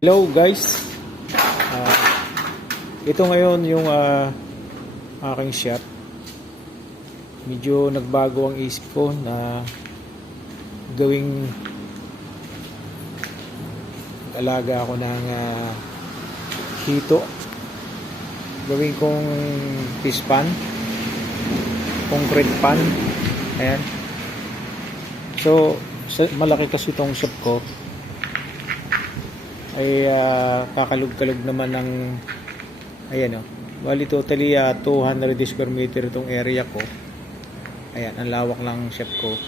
Hello guys, ito ngayon yung aking shop. Medyo nagbago ang isip ko na gawing alaga ako ng hito. Gawin kong fish pan, concrete pan. Ayan. So malaki kasi itong shop ko. Ay kakalog-kalog naman ng ayan o. Bali totally 200 square meter itong area ko. Ayan, ang lawak lang shop ko.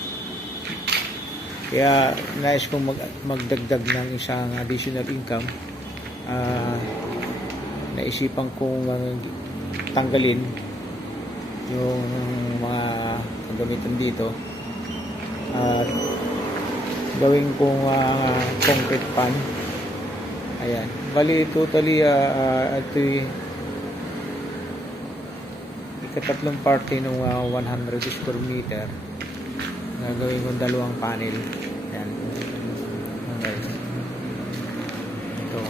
Kaya nais kong magdagdag ng isang additional income. Naisipan kong tanggalin yung mga gamitan dito at gawin kong concrete pan. Ayan. Bali, totally, ito ikatatlong parte ng 100 square meter. Gagawin kong dalawang panel. Ayan. Okay. Ito.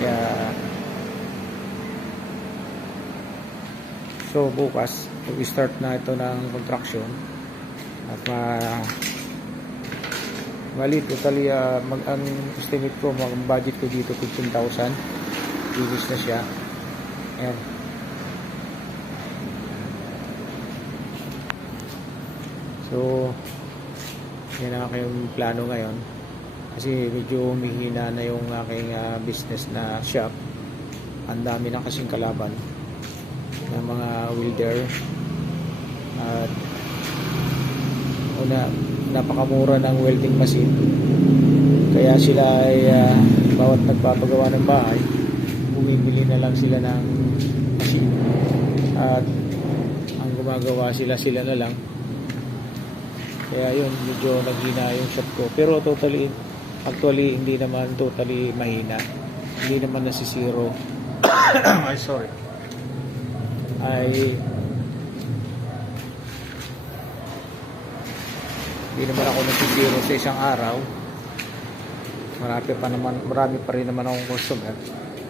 Kaya, so, bukas, mag-start na ito ng construction. At bali, totally, ang estimate ko, ang budget ko dito, 15,000. Finish na siya. Ayan. So, yan ang aking plano ngayon. Kasi medyo humihina na yung aking business na shop. Ang dami na kasing kalaban ng mga welder. At napakamura ng welding machine, kaya sila ay bawat nagpapagawa ng bahay, bumibili na lang sila ng machine at ang gumagawa sila na lang. Kaya yun, medyo naghina yung shop ko, pero actually hindi naman totally mahina, hindi naman nasisiro. Ay sorry, hindi naman ako nasisiro sa isang araw. Marami pa rin naman akong customer.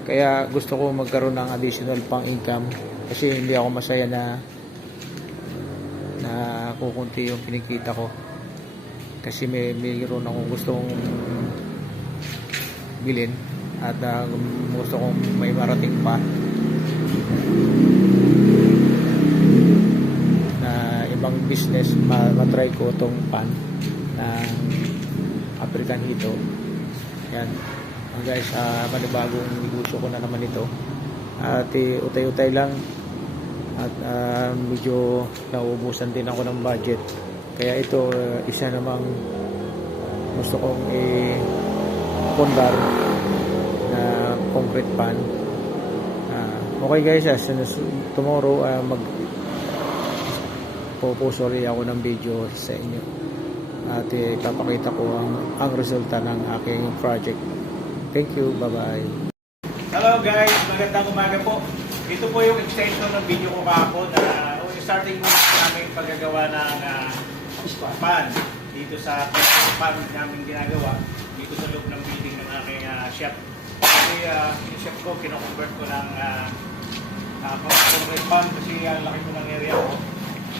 Kaya gusto ko magkaroon ng additional pang income kasi hindi ako masaya na kukunti yung kinikita ko. Kasi mayroon akong gustong bilhin at gusto kong may marating pa ibang business, matry ko itong pan ng African Hito. Yan guys, manibagong negosyo ko na naman ito at utay-utay lang at medyo nauubusan din ako ng budget, kaya ito isa namang gusto kong i-pundar na concrete pan. Okay guys, tomorrow sorry ako ng video sa inyo at ipapakita ko ang resulta ng aking project. Thank you, bye bye. Hello guys, magandang umaga po. Ito po yung extension ng video ko kahapon na starting mo namin paggagawa ng pan dito sa pan namin ginagawa dito sa loob ng building ng aking shop. Kasi yung shop ko kino-convert ko ng concrete pan kasi ang laki po ng area ko.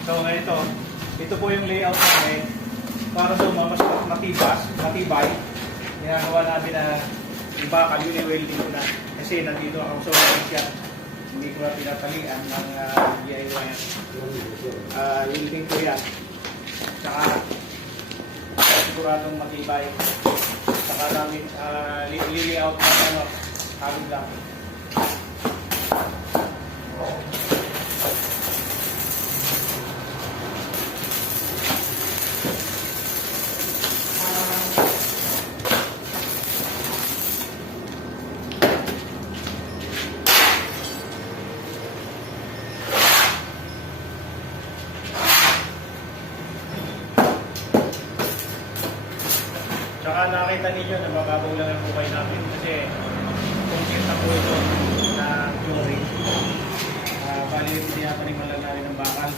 So ito po yung layout namin para sa mas matibay. Ginagawa namin na iba welding ko na kasi nandito ako sa workshop. Hindi ko na pinatalian ng DIY. Welding ko yan. Saka siguradong matibay. Saka namin layout na hagod lang. Tsaka nakita ninyo na mababaw lang ang buhay namin kasi concrete na po ito na flooring. Bali, pinapaniman lang namin ng bakal.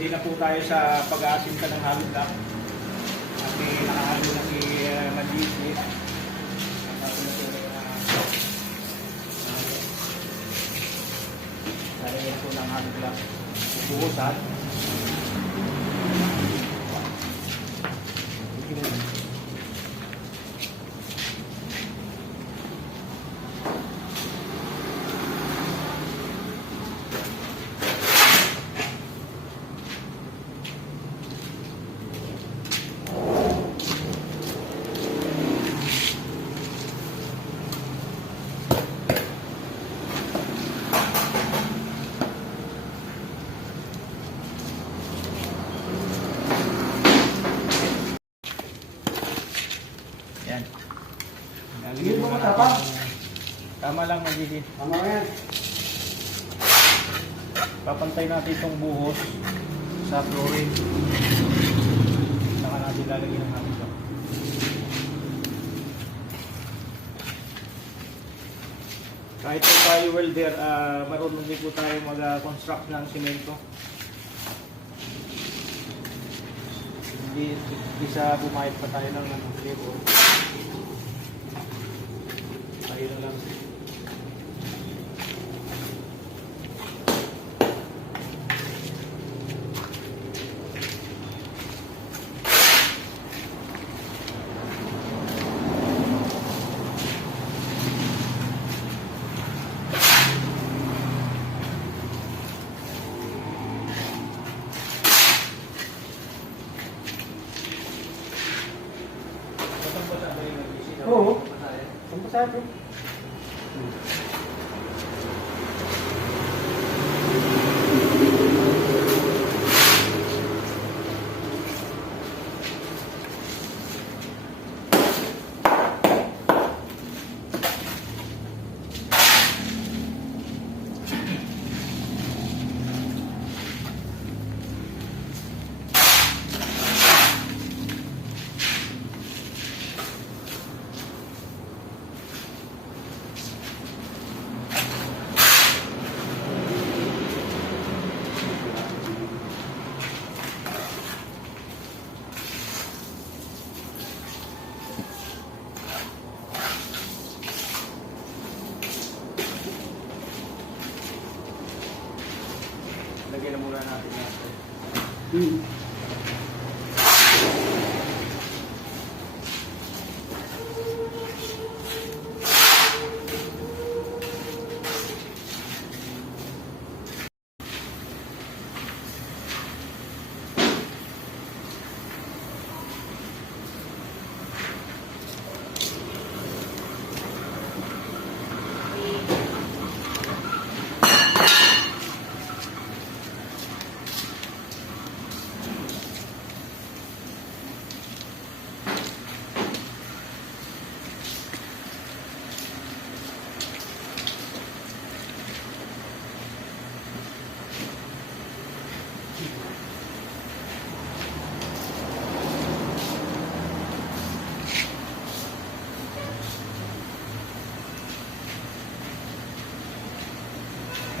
Busy na po tayo sa pag-aasinta ng hollow block. At nakahalo na si Majid. Lalagyan po ng hollow block. Pupuhusan. Yan. Hindi mo matapang. Tama lang, Majid. Tama yan. Papantay natin itong buhos sa flooring. Saka natin lalagyan ng hamid. Kahit po tayo welder, marunong din po tayo mag-construct ng simento. Hindi sa bumayad pa tayo ng labor. Tayo na lang. Oo. Ang pasado. Lagyan na muna natin yan.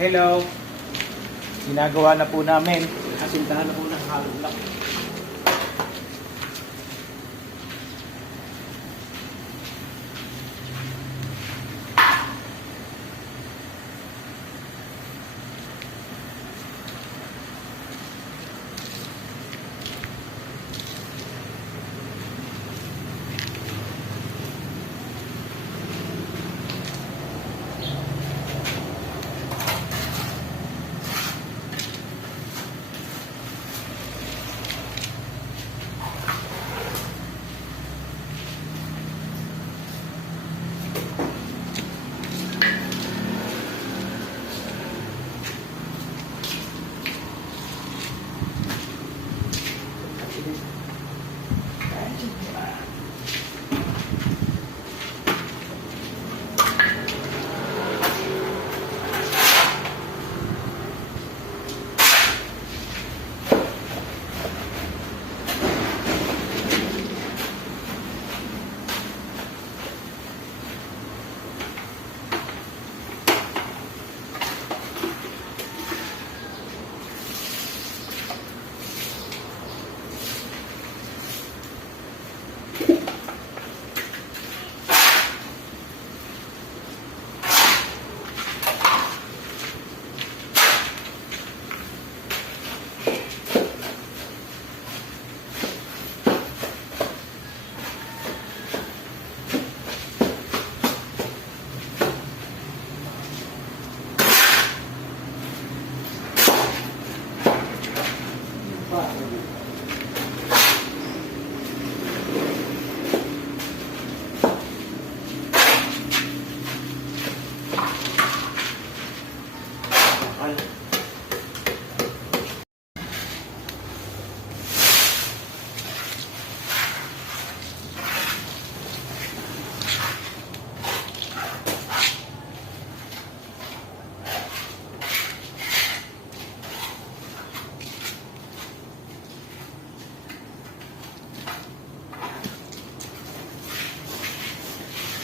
Hello. Ginagawa na po namin. Asintahan na po ng hollow block.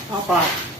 Apat.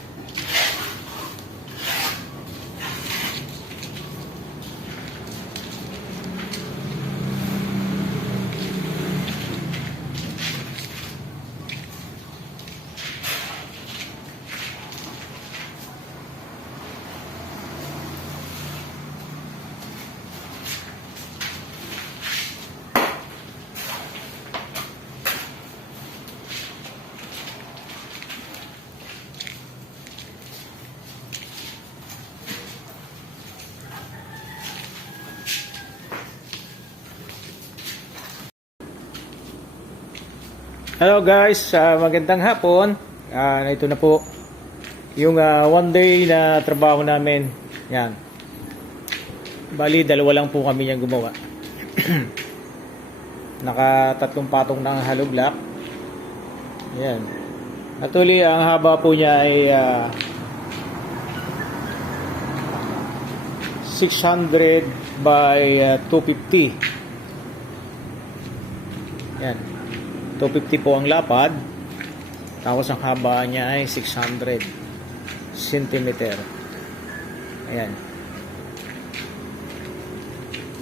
Hello guys, magandang hapon. Ito na po yung one day na trabaho namin. Yan. Bali, dalawa lang po kami yung gumawa. Nakatatlong patong ng hollow block. Yan. Actually, ang haba po niya ay 600 by 250. Yan. 250 po ang lapad. Tapos ang haba niya ay 600 cm. Ayan.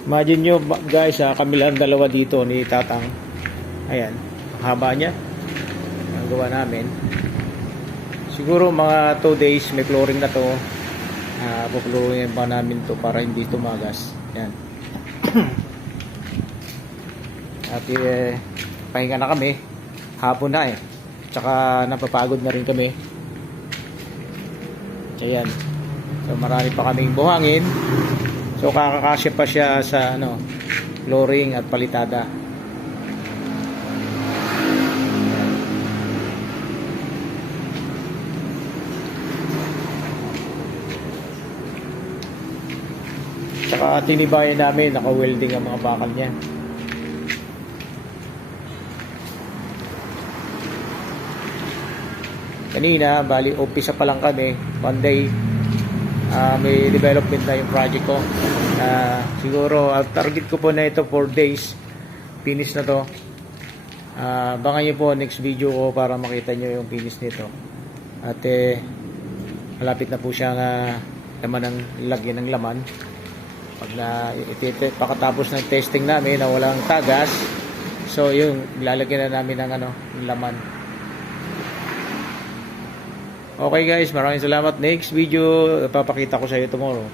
Imagine nyo guys, kami lang dalawa dito ni Tatang. Ayan. Ang haba niya. Ang gawa namin. Siguro mga 2 days may flooring na to. Puplurin pa namin to para hindi tumagas. Ayan. At pahinga na kami, hapon na tsaka napapagod na rin kami. Ayan, so marami pa kaming buhangin, so kakakasya pa siya sa flooring at palitada. Tsaka tinibayan namin, naka-welding ang mga bakal niya. Kanina, bali, umpisa pa lang kami. One day, may development na yung project ko. Siguro, target ko po na ito 4 days. Finish na to. Abangan nyo po next video ko para makita nyo yung finish nito. At malapit na po siyang lagyan ng laman. Pagkatapos ng testing namin na walang tagas, so yung lalagyan na namin ng laman. Okay guys, maraming salamat. Next video, papakita ko sa iyo tomorrow.